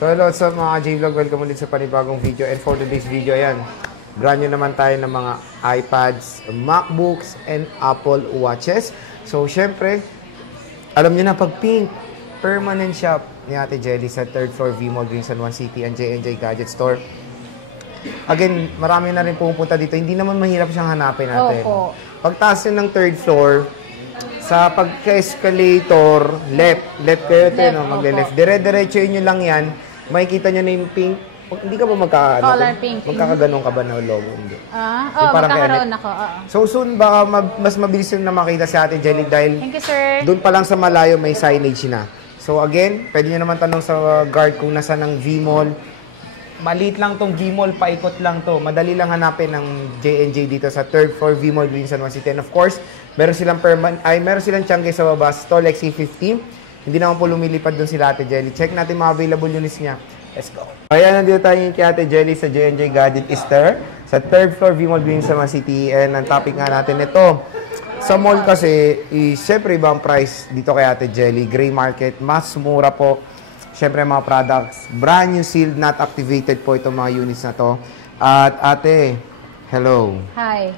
So hello, what's up mga J-Vlog? Welcome ulit sa panibagong video. And for today's video, ayan, brand new naman tayo ng mga iPads, MacBooks, and Apple Watches. So syempre, alam niyo na pag pink, permanent shop ni Ate Jelly sa 3rd floor V-Mall, Green San Juan City, and J&J Gadget Store. Again, marami na rin pupunta dito. Hindi naman mahirap siyang hanapin natin. Opo. Pagtaas nyo ng 3rd floor, sa pagka-escalator, left kayo ito, no? Magle-left. Dire-diretso nyo lang yan. Makikita nyo na yung pink. Hindi ka ba color pink. magkakaganon ka ba na logo? Hindi. Magkakaroon ako. So soon, baka mas mabilis yung na makita si Ate Jelly dahil Thank you, sir. doon pa lang sa malayo may signage na. So again, pwede nyo naman tanong sa guard kung nasa ng V-Mall. Maliit lang tong V-Mall, paikot lang to. Madali lang hanapin ng J&J dito sa 3rd floor V-Mall, Green San Juan City. And of course, meron silang tiyangge sa baba, Store Lexi 15. Hindi naman po lumilipad doon sila Ate Jelly. Check natin mga available units niya. Let's go. Ayan, nandito tayo kay Ate Jelly sa J&J Gadget Store sa 3rd floor V-Mall, Green San Juan City. And ang topic nga natin ito, sa mall kasi, siyempre ibang price dito kay Ate Jelly. Gray market, mas mura po. Siyempre mga products, brand new sealed, not activated po itong mga units na to. At Ate, hello. Hi.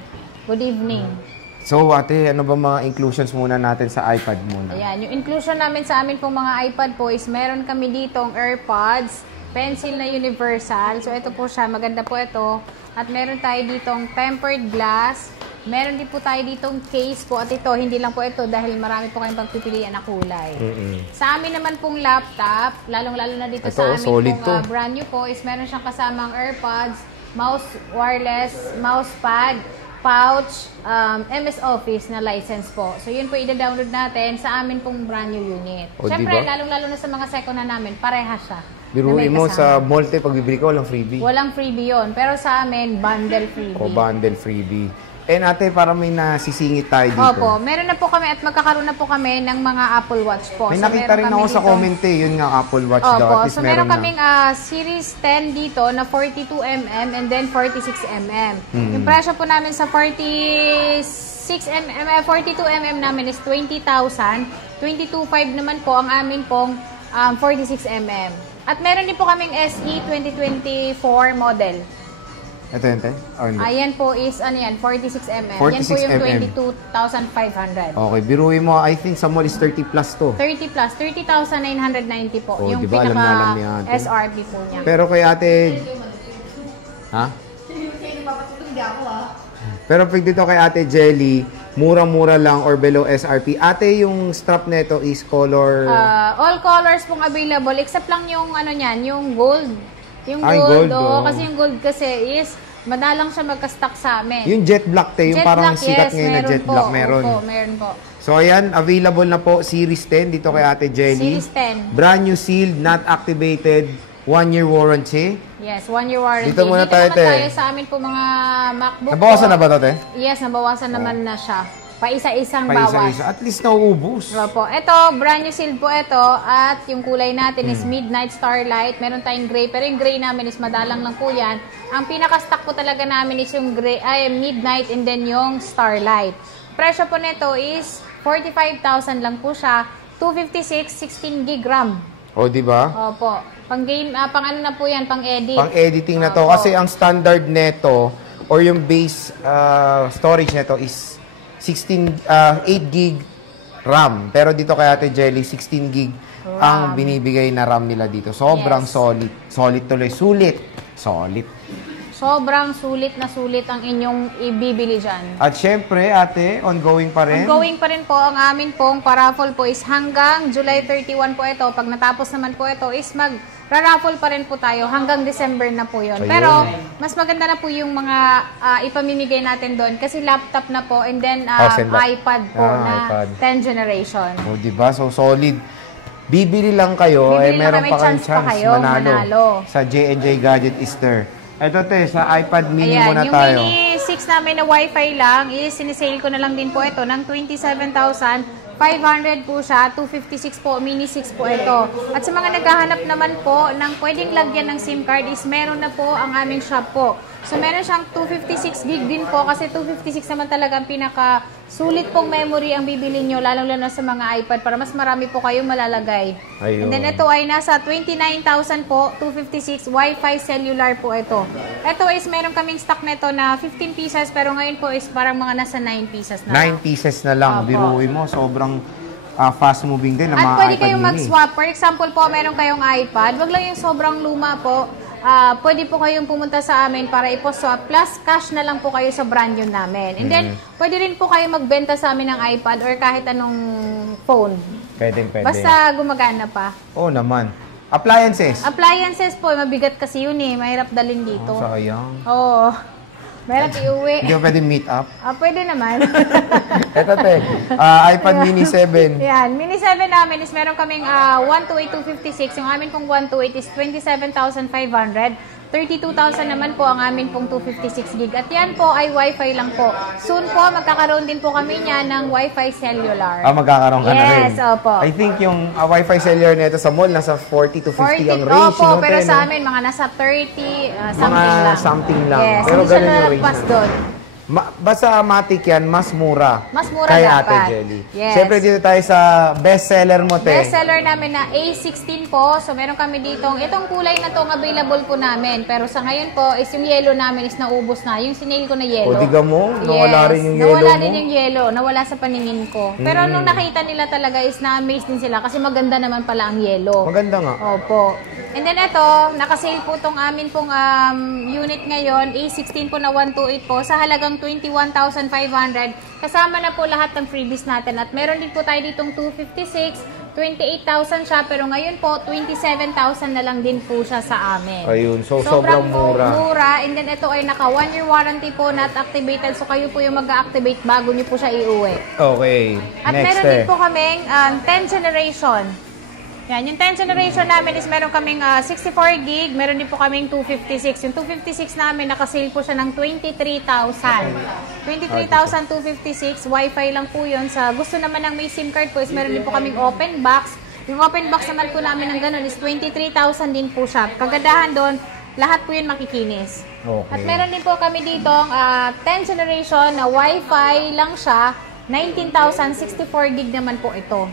Good evening. So Ate, ano ba mga inclusions muna natin sa iPad muna? Ayan, yung inclusion namin sa amin pong mga iPad po is meron kami ditong AirPods, pencil na universal. So ito po siya, maganda po ito. At meron tayo ditong tempered glass. Meron din po tayo ditong case po. At ito, hindi lang po ito dahil marami po kayong pagpipilian na kulay. Sa amin naman pong laptop, lalong-lalo na dito ito, sa amin pong brand new po, is meron siyang kasamang AirPods, mouse wireless, mousepad, pouch, MS Office na license po. So, yun po i-download natin sa amin pong brand new unit. Siyempre, diba? lalong-lalo na sa mga second na namin, pareha siya. Biruin mo sa multi, pag bibili ka, walang freebie. Walang freebie yun. Pero sa amin, bundle freebie. O bundle freebie. And Ate, para may nasisingit tayo dito. Opo, meron na po kami at magkakaroon na po kami ng mga Apple Watch po. May nakita rin ako sa comment yun nga Apple Watch daw. Opo, so meron kaming Series 10 dito na 42mm and then 46mm. Yung presyo po namin sa 42mm namin is 20,000. 22,500 naman po ang amin pong 46mm. At meron din po kaming SE 2024 model. Ito yun, Te? Ayan po is, 46mm. 46mm. Yan po yung 22,500. Okay, biruin mo, I think sa mall is 30 plus to. 30 plus, 30,990 po. Oh, yung diba, alam niya, Ate. SRP po niya. Pero kay Ate... Ha? Pero pag dito kay Ate Jelly, mura-mura lang or below SRP. Ate, yung strap nito is color... all colors pong available, except lang yung niyan, yung gold. Yung gold, kasi yung gold kasi is madalang siya magka-stock sa amin. Yung jet black, Te, yung jet parang black, sikat ngayon na jet black, meron. Opo, meron po. So ayan, available na po Series 10 dito kay Ate Jelly. Series 10. Brand new sealed, not activated, 1-year warranty. Yes, 1-year warranty. Dito muna tayo, Te. Tayo sa amin po mga MacBook. Nabawasan na ba ito, Te? Yes, nabawasan naman na siya. Paisa-isang bawas. At least nauubos. Opo. Ito, brand new sealed po ito. At yung kulay natin is Midnight Starlight. Meron tayong gray. Pero yung gray namin is madalang lang po yan. Ang pinaka-stock po talaga namin is yung gray, Midnight and then yung Starlight. Presyo po nito is 45,000 lang po siya. 256, 16 gig RAM. O, di ba? Opo. Pang game, pang ano na po yan, pang edit. Pang editing na to. Kasi ang standard neto or yung base storage neto is 8 gig RAM. Pero dito kay Ate Jelly, 16 gig ang binibigay na RAM nila dito. Sobrang solid. Solid tuloy. Sulit. Solid. Sobrang sulit na sulit ang inyong ibibili dyan. At syempre, Ate, ongoing pa rin? Ongoing pa rin po. Ang amin pong paraffle po is hanggang July 31 po ito. Pag natapos naman po ito is raffle pa rin po tayo hanggang December na po yun. Ayun. Pero mas maganda na po yung mga ipamimigay natin doon kasi laptop na po and then iPad po na iPad. 10th generation. O, diba? So, solid. Bibili lang kayo, meron pa kayong chance manalo sa J&J Gadget Store. Ito, Te, sa iPad mini muna tayo. Yung mini 6 namin na Wi-Fi lang is sinisale ko na lang din po ito ng 27,500 po siya, 256 po, mini 6 po ito. At sa mga naghahanap naman po ng pwedeng lagyan ng SIM card is meron na po ang aming shop po. So, meron siyang 256 gig din po kasi 256 naman talaga ang pinaka sulit pong memory ang bibili nyo, lalong-lalo sa mga iPad para mas marami po kayong malalagay. Ayun. And then ito ay nasa 29,000 po, 256 Wi-Fi cellular po ito. Ito is meron kaming stock nito na 15 pieces pero ngayon po is parang mga nasa 9 pieces na lang. 9 pieces na lang. Opo. Biruin mo, sobrang fast moving din ng mga At pwede iPad kayong mini. mag-swap. For example po, meron kayong iPad. Wag lang yung sobrang luma po. Pwede po kayong pumunta sa amin para ipo-swap. Plus, cash na lang po kayo sa brand yun namin. And then, pwede rin po kayo magbenta sa amin ng iPad or kahit anong phone. Pwede. Basta gumagana pa. Oo naman. Appliances. Appliances po, mabigat kasi yun eh. Mahirap dalhin dito. Sayang. Oo. Mahirap iuwi. Hindi mo pwede meet up? Pwede naman. Ito, te. iPad mini 7. Yan. Mini 7 namin is meron kaming 128,256. Yung amin pong 128 is 27,500. 32,000 naman po ang amin pong 256 gig. At yan po ay Wi-Fi lang po. Soon po, magkakaroon din po kami niya ng Wi-Fi cellular. Magkakaroon ka na rin. Yes, opo. I think yung Wi-Fi cellular nito sa mall, nasa 40 to 50 ang range. Opo, no, pero te, sa no? amin, mga nasa 30, something Mga lang. something lang. Yes, Pero hindi siya ganun yung range nalalagpas na. doon. Basta Matic yan, mas mura. Mas mura kay dapat. Ate Jelly. Yes. Siyempre dito tayo sa bestseller mo, te. Bestseller namin na A16 po. So, meron kami ditong, itong kulay na to available po namin. Pero sa ngayon po, is yung yellow namin is naubos na. Yung sinail ko na yellow. O, diga mo, nawala rin yung yellow nawala mo. din yung yellow. Nawala sa paningin ko. Pero nung nakita nila talaga is na-amaze din sila kasi maganda naman pala ang yellow. Maganda nga. Opo. And then ito, nakasale po tong amin pong unit ngayon, A16 po na 128 po, sa halagang 21,500. Kasama na po lahat ng freebies natin. At meron din po tayo ditong 256, 28,000 siya, pero ngayon po, 27,000 na lang din po siya sa amin. Ayun, so sobrang mura. mura. And then ito ay naka 1-year warranty po, not activated. So kayo po yung mag-activate bago nyo po siya iuwi. Okay, At next, meron te. din po kaming 10 generation. Yan, yung 10 generation namin is meron kaming 64 gig, meron din po kaming 256. Yung 256 namin, nakasale po siya ng 23,000. 23,256, Wi-Fi lang po yun. Sa gusto naman ng may SIM card po is meron din po kaming open box. Yung open box naman po namin ng ganun is 23,000 din po siya. Kagadahan doon, lahat po yun makikinis. Okay. At meron din po kami dito 10 generation na Wi-Fi lang siya. 19,064 gig naman po ito.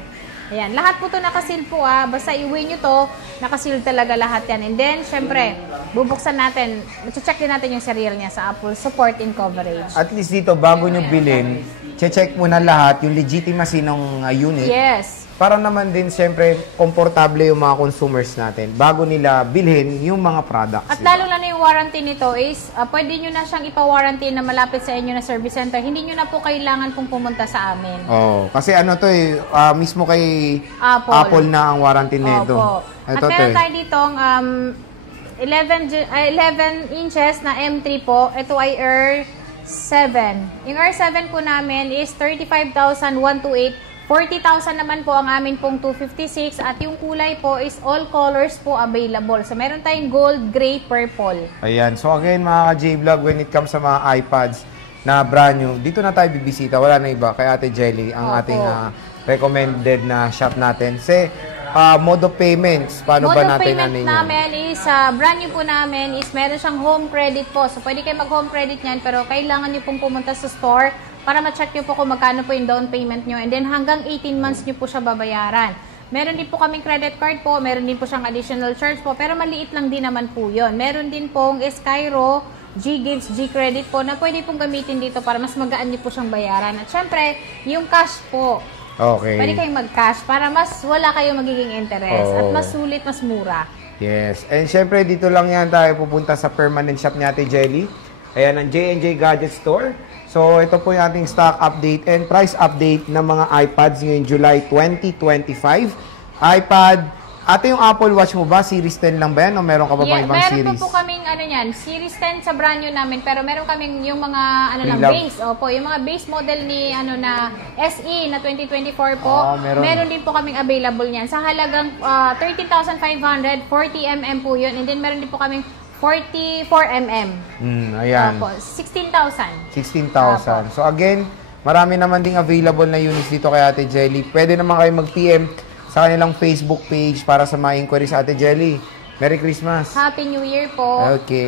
Ayan, lahat po to nakasil po basta iuwi nyo to, nakasil talaga lahat yan. And then, syempre, bubuksan natin, check din natin yung serial niya sa Apple, support and coverage. At least dito, bago nyo bilhin, check muna lahat yung legitimacy ng unit. Yes. Para naman din, siyempre, komportable yung mga consumers natin bago nila bilhin yung mga products. At lalo na yung warranty nito is, pwede nyo na siyang ipa-warranty na malapit sa inyo na service center. Hindi nyo na po kailangan pong pumunta sa amin. Oh, kasi ano to mismo kay Apple. na ang warranty nito. Opo. At Ito, meron te. tayo ditong 11 inches na M3 po. Ito ay Air 7. Yung Air 7 po namin is 35,128. 40,000 naman po ang amin pong 256 at yung kulay po is all colors po available. So meron tayong gold, gray, purple. Ayan. So again, mga ka-J-Vlog, when it comes sa mga iPads na brand new, dito na tayo bibisita. Wala na iba. Kay Ate Jelly, ang Opo. ating recommended na shop natin. Kasi, mode of payments, paano ba natin payment yun? namin is, brand new po namin is meron siyang home credit po. So pwede kayo mag-home credit niyan pero kailangan niyo pong pumunta sa store para ma-check nyo po kung magkano po yung down payment nyo. And then hanggang 18 months nyo po siya babayaran. Meron din po kaming credit card po, meron din po siyang additional charge po, pero maliit lang din naman po yun. Meron din pong Skyro, G-Gives, G-Credit po na pwede pong gamitin dito para mas magaan nyo po siyang bayaran. At syempre, yung cash po. Okay. Pwede kayong mag-cash para mas wala kayong magiging interest at Oo. mas sulit, mas mura. Yes. And syempre, dito lang yan tayo pupunta sa permanent shop ni Ate Jelly. Ayan, ang J&J Gadget Store. So, ito po yung ating stock update and price update ng mga iPads ngayong July 2025. iPad, ate yung Apple Watch mo ba? Series 10 lang ba yan o meron ka pa bang ibang meron series? po kaming Series 10 sa brand new namin, pero meron kaming yung mga Pre-love. base. Opo, yung mga base model ni na SE na 2024 po. Meron. din po kaming available niyan sa halagang 13,500, 40mm po yun. And then meron din po kaming 44mm. Ayan. Opo, 16,000. 16,000. So again, marami naman ding available na units dito kay Ate Jelly. Pwede naman kayo mag-PM sa kanilang Facebook page para sa mga inquiries sa Ate Jelly. Merry Christmas! Happy New Year po. Okay.